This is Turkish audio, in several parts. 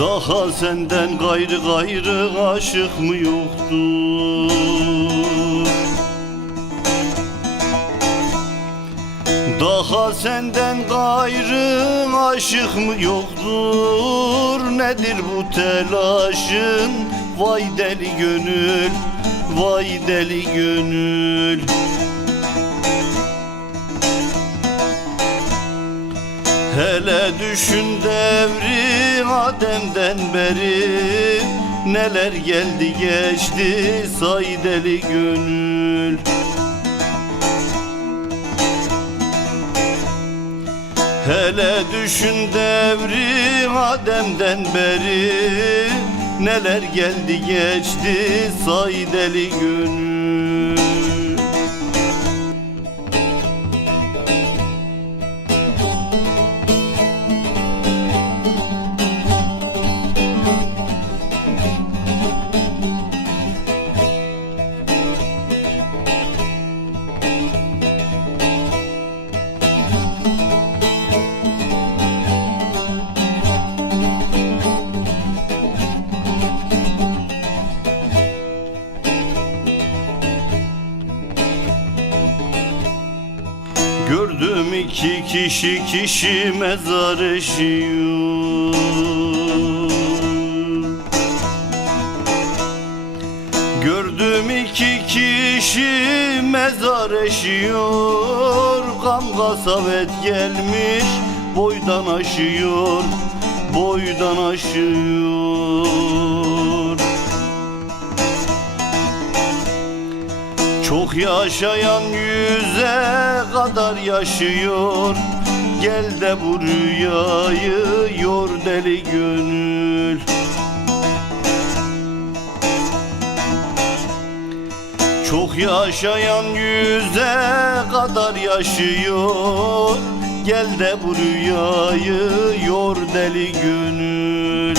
Daha senden gayrı gayrı aşık mı yoktur? Daha senden gayrı aşık mı yoktur? Nedir bu telaşın? Vay deli gönül, vay deli gönül. Hele düşün devri Adem'den beri. Neler geldi geçti say deli gönül. Hele düşün devri Adem'den beri. Neler geldi geçti say deli gönül Gördüm iki kişi kişi mezar eşiyor. Gördüm iki kişi mezar eşiyor. Gam kasavet gelmiş boydan aşıyor Boydan aşıyor Çok yaşayan yüze kadar yaşıyor. Gel de bu rüyayı yor deli gönül. Çok yaşayan yüze kadar yaşıyor. Gel de bu rüyayı yor deli gönül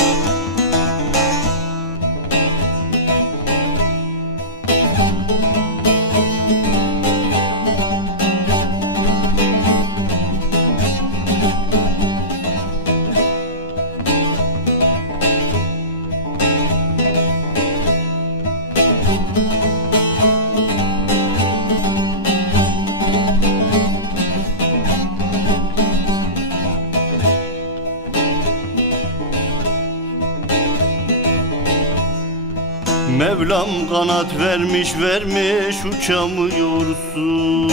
Mevlam kanat vermiş vermiş uçamıyorsun.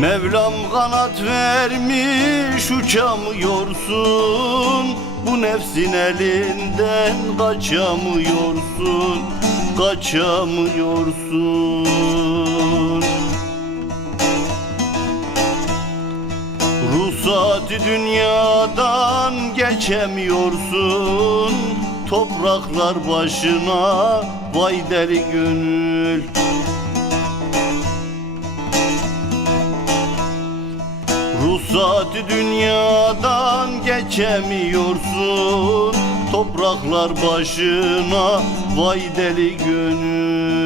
Mevlam kanat vermiş uçamıyorsun. Bu nefsin elinden kaçamıyorsun Kaçamıyorsun Ruhsati dünyadan geçemiyorsun. Topraklar başına vay deli gönül Ruhsati dünyadan geçemiyorsun. Topraklar başına vay deli gönül